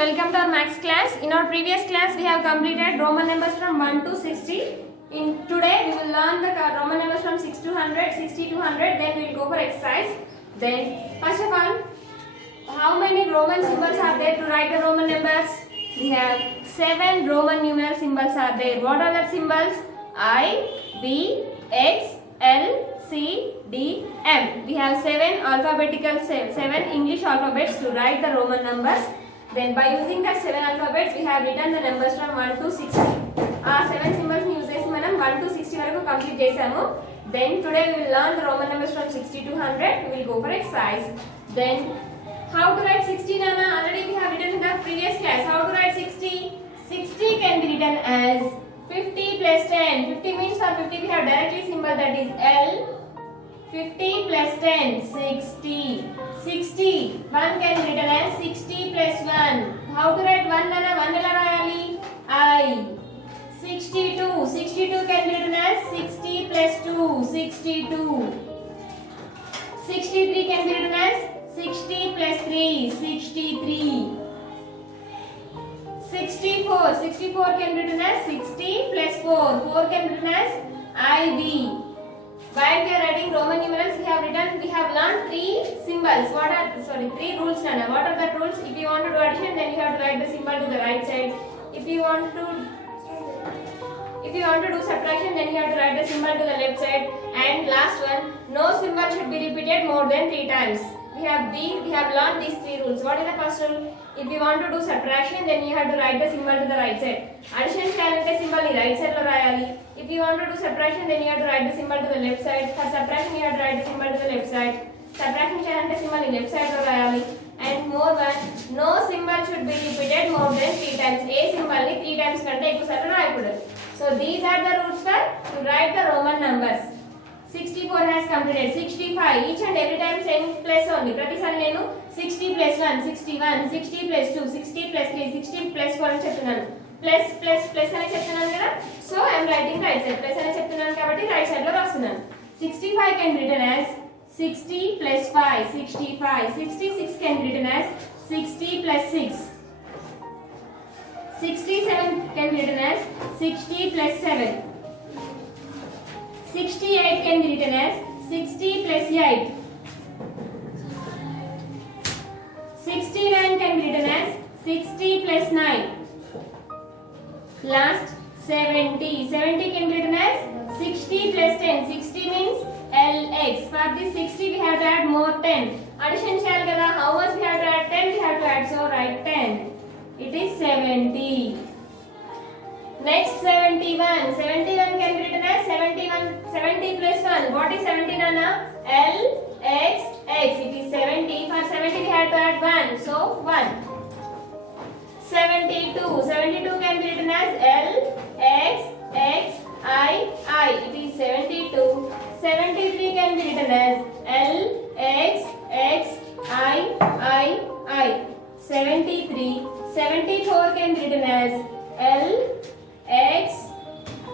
welcome to our maths class. In our previous class we have completed Roman numbers from 1 to 60. In today we will learn the Roman numbers from 6 to 100, 60 to 100, then we will go for exercise. Then first of all, how many Roman symbols are there to write the Roman numbers? We have 7 Roman numeral symbols are there. What are the symbols? I, B, X, L, C, D, M. We have 7 alphabetical 7 English alphabets to write the Roman numbers. Then by using that 7 alphabets we have written the numbers from 1 to 60. ఆ 7 symbols ని use చేసి మనం 1 to 60 వరకు complete చేసాము. Then today we will learn the Roman numbers from 60 to 100. We will go for exercise. Then how to write 60 Nana? Already we have written in the previous class. How to write 60? 60 can be written as 50 plus 10. 50 means for 50 we have directly symbol that is L. 50 plus 10, 60. 60. 1 can be written as 60 plus 1. How to write 1 Nana? 1 ela rayali? I. 62. 62 can be written as 60 plus 2. 62. 63 can be written as 60 plus 3. 63. 64. 64 can be written as 60 plus 4. 4 can be written as IB. While we are writing Roman numerals, we have learned 3 symbols. 3 rules Nana. What are the rules? If you want to do addition, then you have to write the symbol to the right side. If you want to do subtraction, then you have to write the symbol to the left side. And last one, no symbol should be repeated more than 3 times. We have learned these 3 rules. What is the first rule? If you want to do subtraction, then you have to write the symbol to the right side. Addition cheyalante symbol ni right side lo rayali. If you want to do subtraction, then you have to write the symbol to the left side. For subtraction, you have to write the symbol to the left side. Subtraction cheyalante symbol ni left side lo rayali. And more one, no symbol should be repeated more than 3 times. A symbol ni 3 times kante ekku sarlu rayakudadu. So these are the rules for to write the Roman numbers. 64 has completed. 65, each and every time same place only. ప్రతిసారి నేను 60 plus 1, 61, 60 plus 2, 60 plus 3, 60 plus 4 అని చెప్తున్నాను. Plus అని చెప్తున్నాను కదా. So I'm writing right side. Plus అని చెప్తున్నాను కాబట్టి రైట్ సైడ్ లో రాస్తున్నాను. 65 can be written as 60 plus 5, 65. 66 can be written as 60 plus 6. 67 can be written as 60 plus 7. 68 can be written as 60 plus 8. 69 can be written as 60 plus 9. Last 70. 70 can be written as 60 plus 10. 60 means LX. For this 60 we have to add more 10. Addition shall kada. How much we have to add? 10 we have to add. So write 10. It is 70. Next 71. 71 can be written as 70 plus 1. What is 70 Nana? L, X, X. It is 70. For 70 we have to add 1. So 1. 72. 72 can be written as L, X, X, I, I. It is 72. 73 can be written as L, X, X, I, I. 73. 74 can be written as L, X,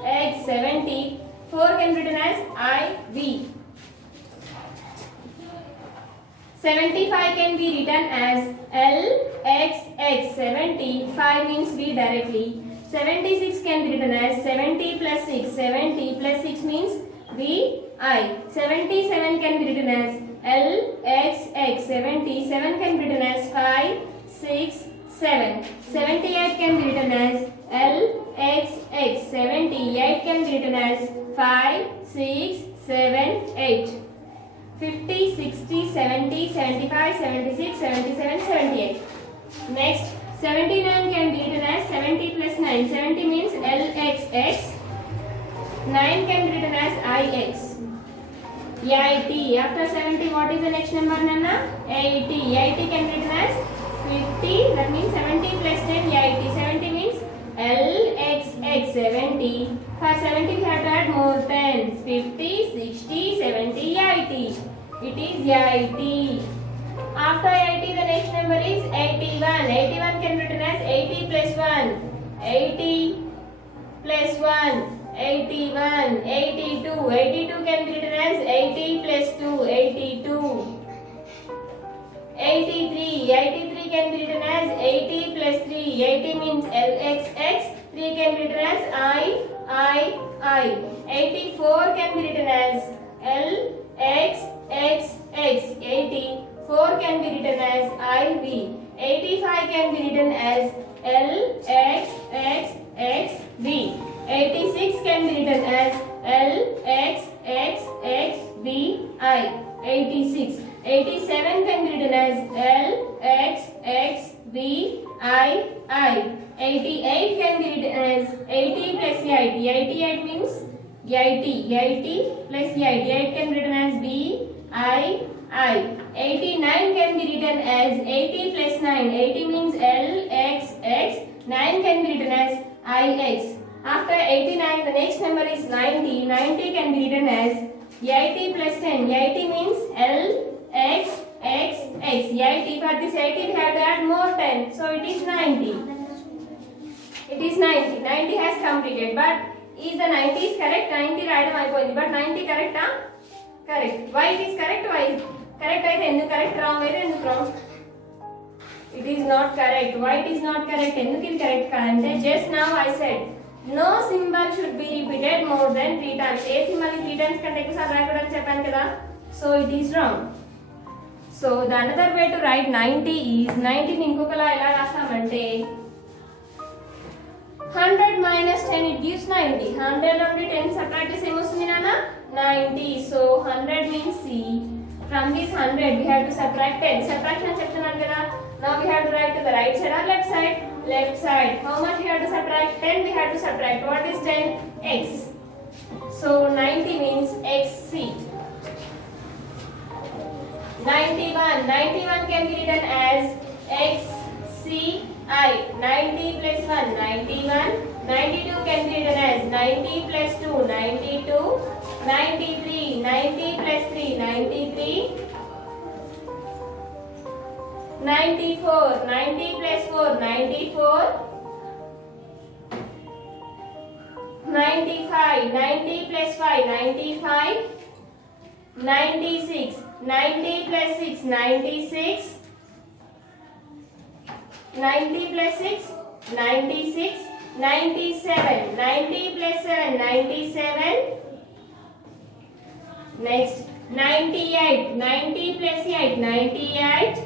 X. 74 can be written as I, V. 75 can be written as L, X, X. 75 means V directly. 76 can be written as 70 plus 6. 70 plus 6 means V, I. 77 can be written as L, X, X. 77 can be written as 5, 6, 7. 78 can be written as L, X, X. 78 can be written as 5, 6, 7, 8. 50, 60, 70, 75, 76, 77, 78. Next, 79 can be written as 70 plus 9. 70 means L, X, X. 9 can be written as I, X. 80. After 70, what is the next number, Nana? 80. 80 can be written as 50. That means 70 plus 10, 80. 70 means L, X, X. 70. For 70, we have to add more 10. 50, 60, 70, 80. It is 80. After 80, the next number is 81. 81 can be written as 80 plus 1. 80 plus 1. 81. 82. 82 can be written as 80 plus 2. 82. 83. 83 3 can be written as 80 plus 3. 80 means LXX. 3 can be written as I. 84 can be written as LXXX. 84 can be written as IV. 85 can be written as LXXXV. 86 can be written as LXXXVI. 86. 87 can be written as LXXVII. 88 can be written as 80 plus EIT. 88 means EIT plus EIT. 8 can be written as BII. 89 can be written as 80 plus 9. 80 means LXX. 9 can be written as IX. After 89, the next number is 90. 90 can be written as EIT plus 10. EIT means LXXX. EIT, for this 80 we have to add more 10. So it is 90. It is 90. 90 has completed. But is the 90 is correct? 90 right అయిపోయింది. But 90 correct? Correct. Why it is correct? Why? Correct అయితే ఎందుకు correct? Wrong అయితే ఎందుకు wrong? It is not correct. Why it is not correct? ఎందుకు ఇది correct కాదంటే just now I said no symbol should be repeated more than 3 times. A symbol ని 3 times కంటే ఎక్కువ సార్లు రాయకూడదని చెప్పాను కదా. So it is wrong. So the another way to write 90 is 90 ని ఇంకొకలా ఎలా రాస్తామంటే 100 minus 10 it gives 90. 100 నుండి 10 subtract చేస్తే ఏమొస్తుంది నాన్న 90. So 100 means C. From this 100 we have to subtract 10. Subtraction చెప్తున్నాను కదా. Now we have to write to the right side or left side? Left side. How much we have to subtract? 10 we have to subtract. What is 10? X. So 90 means XC. 91. 91 can be written as XCI. 90 plus 1, 91. 92 can be written as 90 plus 2, 92. 93. 90 plus 3, 93. 94. 90 plus 4, 94. 95. 90 plus 5, 95. 96. 90 plus 6, 96. 90 plus 6, 96. 97. 90 plus 7, 97. Next, 98. 90 plus 8, 98.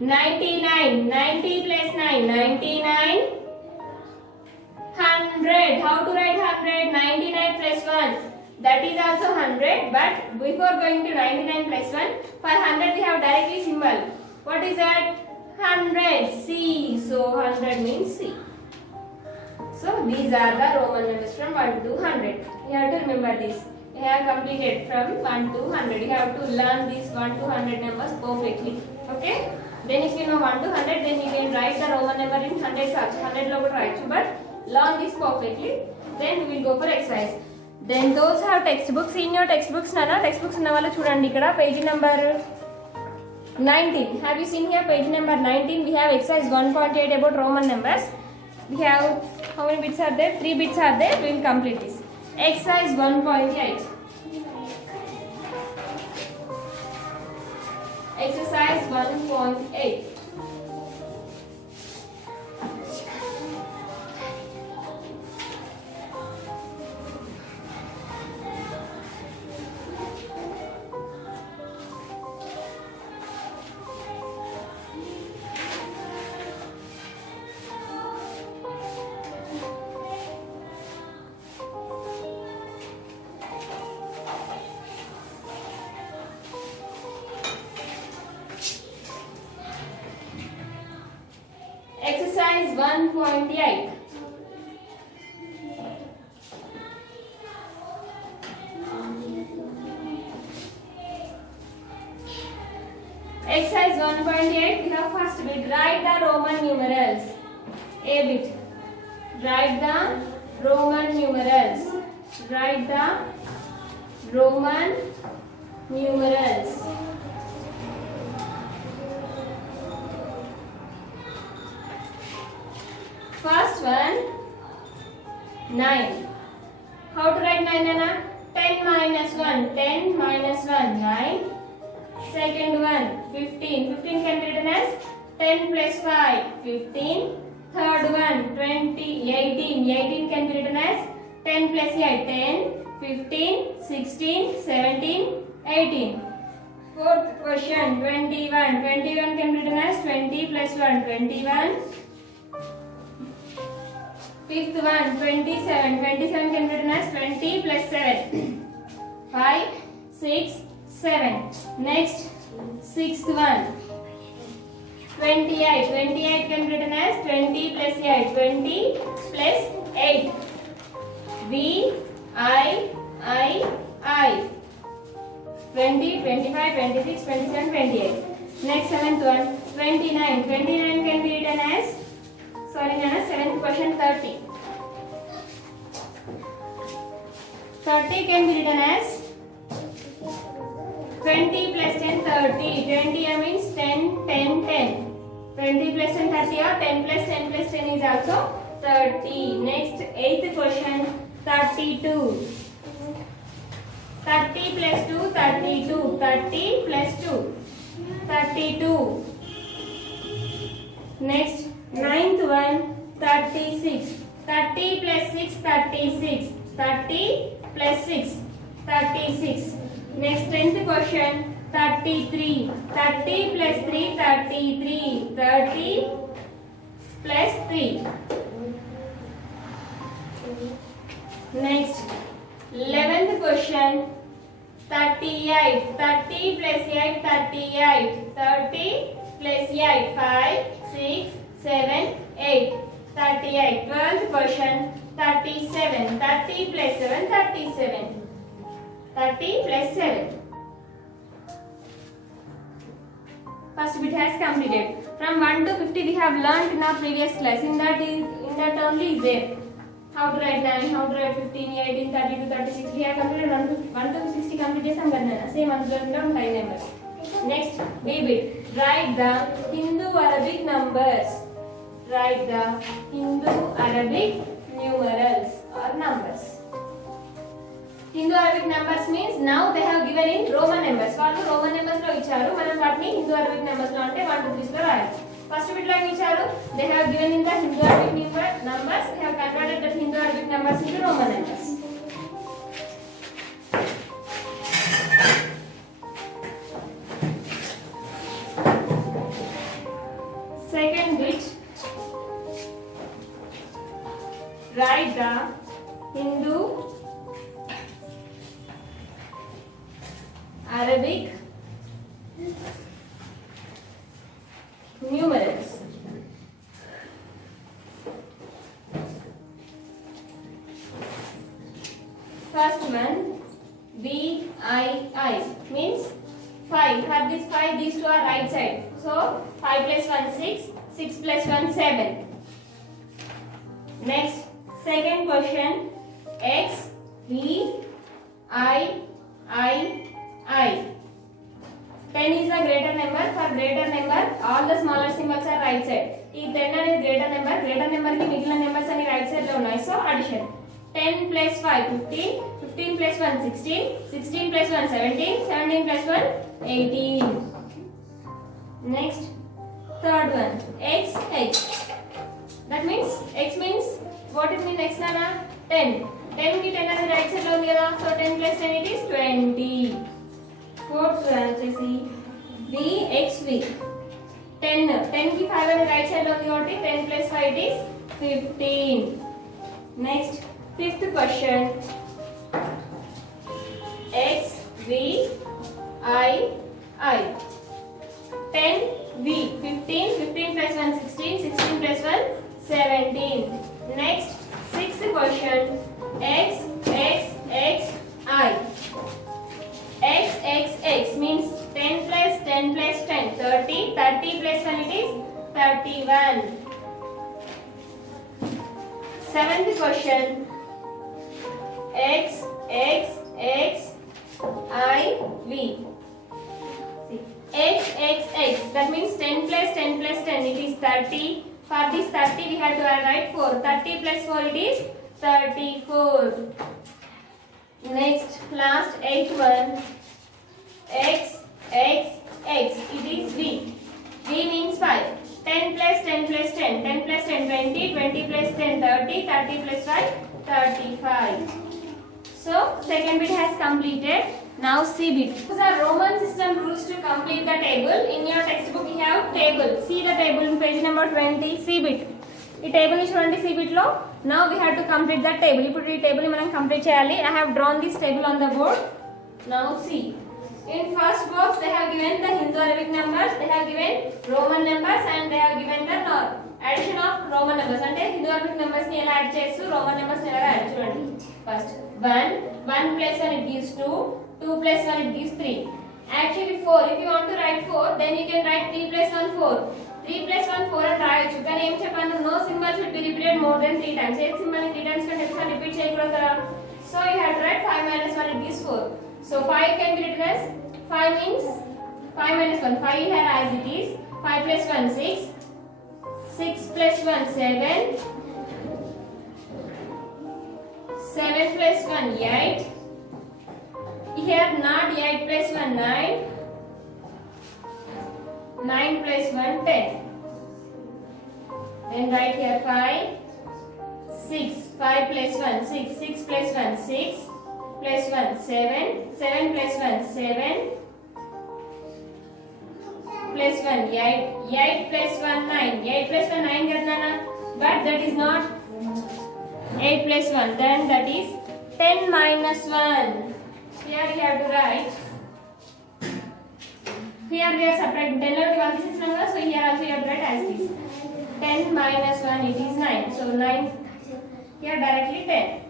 99. 90 plus 9, 99. 100. How to write 100? 99 plus 1. That is also 100. But before going to 99 plus 1, for 100 we have directly symbol. What is that? 100. C. So 100 means C. So these are the Roman numbers from 1 to 100. You have to remember this. You have completed from 1 to 100. You have to learn these 1 to 100 numbers perfectly. Okay? Then if you know 1 to 100, then you can write the Roman number in 100 such. 100 lo kuda write. But learn this perfectly. Then we will go for exercise. Then those have textbooks. In your textbooks, nana textbooks unna vallu chudandi ikkada page number 19. Have you seen here page number 19? We have exercise 1.8 about Roman numbers. We have how many bits are there? 3 bits are there. We will complete this. Exercise 1.8. Exercise 1.8. Exercise 1.8. Exercise 1.8, we have first bit, write the Roman numerals. A bit, write the Roman numerals. Write the Roman numerals. First one, 9. How to write 9, Anna? 10 minus 1. 10 minus 1, 9. Second one, 15. 15 can be written as 10 plus 5, 15. Third one, 20, 18. 18 can be written as 10 plus 8, 10, 15, 16, 17, 18. Fourth question, 21. 21 can be written as 20 plus 1, 21. Fifth one, 27. 27 can be written as 20 plus 7. 5, 6, 7. Next, sixth one, 28. 28 can be written as 20 plus 8. 20 plus 8. V, I, 20, 25, 26, 27, 28. Next, seventh one, 29. 29 can be written as, sorry Nana, seventh question, 30. 30 can be written as 20 plus 10, 30. 20 means 10, 10, 10. 20 plus 10, 30 or 10 plus 10 plus 10 is also 30. Next, eighth question, 32. 30 plus 2, 32. 30 plus 2, 32. Next, ninth one, 36. 30 plus 6, 36. 30 plus 6, 36. Next, 10th question, 33. 30 plus 3, 33. 30 plus 3. Next, 11th question, 38. 30 plus 8, 38. 30 plus 8, 5, 6, 7, 8. 38. 12th question, 37. 30 plus 7, 37. 30 plus 7. First bit has completed. From 1 to 50 we have learnt in our previous class. In that only is there. How to write 9, how to write 15, 18, 32, 36. We have completed 1 to 60 complete chesam kadana. Same answer 5 numbers. Next, B bit. Write the Hindu Arabic numbers. Write the Hindu Arabic numerals or numbers. Hindu Arabic numbers means now they have given in Roman numbers. వాళ్ళు Roman numbers లో ఇచ్చారు. మనం వాటిని Hindu Arabic numbers లో అంటే 1 2 3 లో రాయాలి. First bit లో ఇచ్చారు. They have given in the Hindu Arabic numbers. They have converted the Hindu Arabic numbers into Roman numbers. Second bit. Write the Hindu Arabic numerals. First one, VII means 5. For this 5, these two are right side. So 5 plus 1 6, 6 plus 1 7. Next, second question, X V I 10 is a greater number. For greater number, all the smaller symbols are right side. ఈ 10 అనేది greater number కి మిగిలిన numbers అన్ని right side లో ఉన్నాయి. So addition. 10 plus 5 15, 15 plus 1 16, 16 plus 1 17, 17 plus 1 18. Next, third one, X. That means X means what it means X nana? 10. 10 కి 10 అనేది right side లో ఉంది కదా. So 10 plus 10 it is 20. Fourth one వచ్చేసి VXV. 10 కి 5 అనేది రైట్ సైడ్ లో ఉంది కాబట్టి 10 plus 5 is 15. Next, fifth question, XVI. 10V. 15 plus 1 16, 16 plus 1 17. Next, sixth question, XXXI. XXX means 10 plus 10 plus 10, 30. 30 plus 1 it is 31. Seventh question, XXXIV. See, XXX, that means 10 plus 10 plus 10 it is 30. For this 30 we have to write 4. 30 plus 4 it is 34. Next, last eighth one, XXXI. x. It is V. V means 5. 10 plus 10 plus 10. 10 plus 10, 20. 20 plus 10, 30. 30 plus 5, 35. So, second bit has completed. Now, C bit. These are Roman system rules to complete the table. In your textbook, you have table. See the table in page number 20. C bit. ఈ table ని చూడండి C bit లో now we have to complete the table ఇప్పుడు ఈ table ని మనం complete చేయాలి I have drawn this table on the board now C in first box they have given the Hindu Arabic numbers, they have given Roman numbers and they have given the addition of Roman numbers అంటే Hindu Arabic numbers ని ఎలా add చేస్తూ Roman numbers ని ఎలా add చూడండి first 1 plus 1 it gives 2 2 plus 1 it gives 3 actually 4 if you want to write 4 then you can write 3 plus 1 4 3 plus 1 4 అని రాయొచ్చు కానీ ఏం చెప్పాను no symbol should be repeated more than 3 times A symbol ని 3 times కంటే ఎక్కువ repeat చేయకూడదు కదా so you have to write 5 minus 1 it gives 4 so 5 can be written as 5 means 5 minus 1 5 here as it is 5 plus 1 6 6 plus 1 7 7 plus 1 8 here not 8 plus 1 9 9 plus 1 10 then write here 5 6 5 plus 1 6 6 plus 1 6 plus 1 7 7 plus 1 7 plus 1 8 8 plus 1 9 8 plus 1 9 kadana but that is not 8 plus 1 then that is 10 minus 1 here you have to write here we are subtracting 10 over 1 this is number so here also you have to write as it is 10 minus 1 it is 9 so 9 here directly 10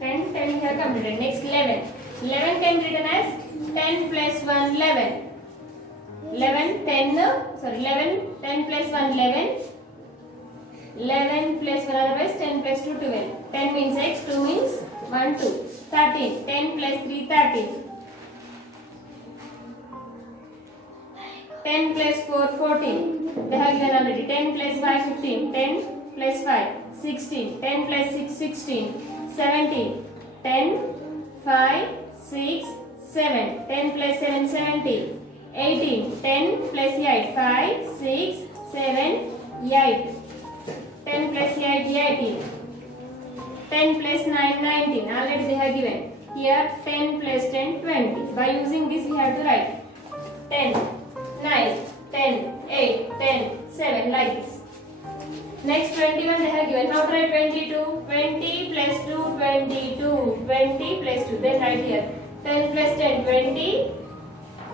10 here completed next 11 11 can be written as 10 plus 1 11 11 10 sorry 11 10 plus 1 11 11 plus 1 otherwise 10 plus 2 12 10 means x 2 means 1 2 13 10 plus 3 13 10 plus 4 14 they have given already 10 plus 5 15 10 plus 5 16 10 plus 6 16 17 10 5 6 7 10 plus 7 17 18 10 plus 8 5 6 7 8 10 plus 8 18 10 plus 9 19 already they have given here 10 plus 10 20 by using this we have to write 10 9 10 8 10 7 like this next 21 they have given how to write 22 20 plus 2 22 20 plus 2 then write here 10 plus 10 20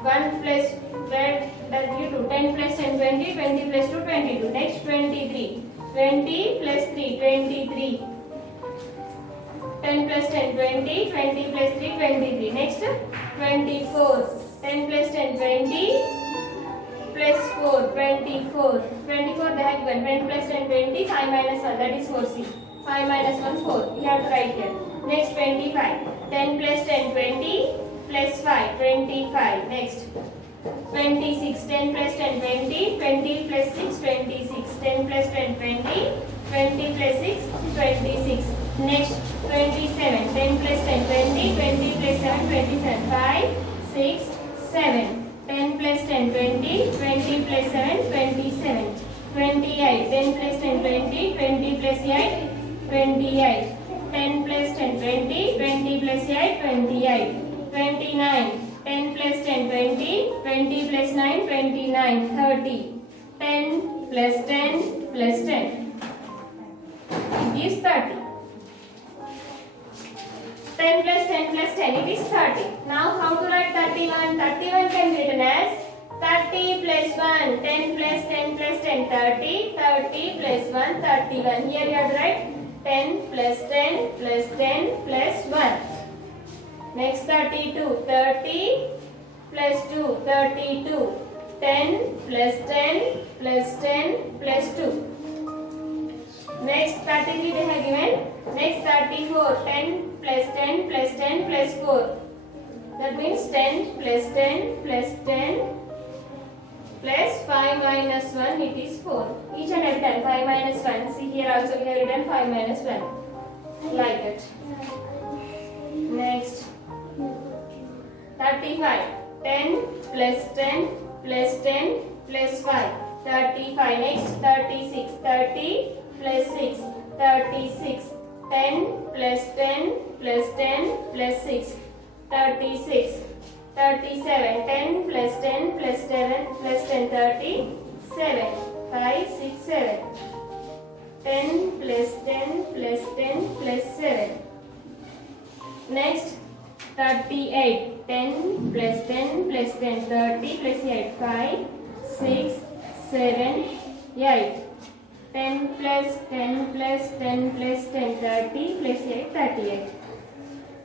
1 plus 2 10 plus 10 20 20 plus 2 22 next 23 20 plus 3 23 10 plus 10 20 20 plus 3 23 next 24 10 plus 10 20 plus 4 24 24 they have given 20 plus 10 20 5 minus 1 that is 4c 5 minus 1 4 you have to write here next 25 10 plus 10 20 plus 5 25 next 26 10 plus 10 20 20 plus 6 26 10 plus 10 20 20 plus 6 26 next 27 10 plus 10 20 20 plus 7 27 5 6 7 10 plus 10 20 20 plus 7 27 28 10 plus 10 20 20 plus 8 28 10 plus 10 20 20 plus 8 28 29 10 plus 10 20 20 plus 9 29 30 10 plus 10 plus 10 it is 30 10 plus 10 plus 10 it is 30 now how to write 31 31 can be written as 30 plus 1 10 plus 10 plus 10 30 30 plus 1 31 here you have to write 10 plus 10 plus 10 plus 1 next 32 30 plus 2 32 10 plus 10 plus 10 plus 2 next 33 they have given next 34 10 plus 10 plus 10 plus 4 that means 10 plus 10 plus 10 plus 5 minus 1 it is 4 each and every time 5 minus 1 see here also we have written 5 minus 1 like it next 35 10 plus 10 plus 10 plus 5. 35. Next 36. 30 plus 6. 36. 10 plus 10 plus 10 plus 6. 36. 37. 10 plus 10 plus 7 plus 10. 37. 5, 6, 7. 10 plus 10 plus 10 plus 7. Next 38. 10 plus 10 plus 10. 30 plus 8. 5, 6, 7, 8. 10 plus 10 plus 10 plus 10. 30 plus 8. 38.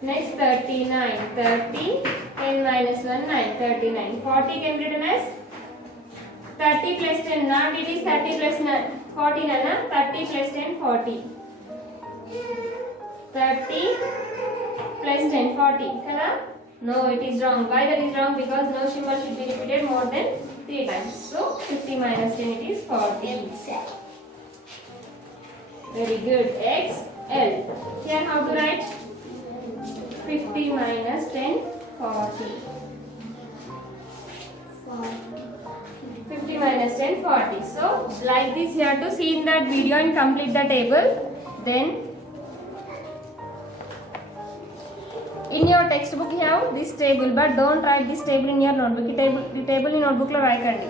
Next 39. 30. 10 minus 1, 9. 39. 40 can be written as 30 plus 10. Now it is 30 plus 40. 30 plus 10, 40. 30 plus 10, 40. Kada? No, it is wrong. Why that is wrong? Because no symbol should be repeated more than 3 times. So 50 minus 10, it is 40. Very good. X, L. Here how to write? 50 minus 10, 40. 50 minus 10, 40. So, like this you have to see in that video and complete the table. Then, in your textbook you have this table, but don't write this table in your notebook. The table in notebook lo రాయకండి.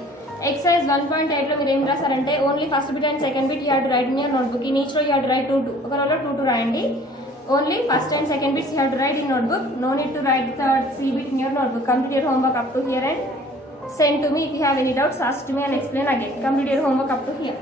Exercise 1.8 లో మీరు ఏం రాసారంటే only first bit and second bit you have to write in your notebook. In each row you have to write 2 ఒక రోలో 2 రాయండి. Only first and second bits you have to write in notebook. No need to write the C bit in your notebook. Complete your homework up to here and send to me. If you have any doubts, ask to me and explain again. Complete your homework up to here.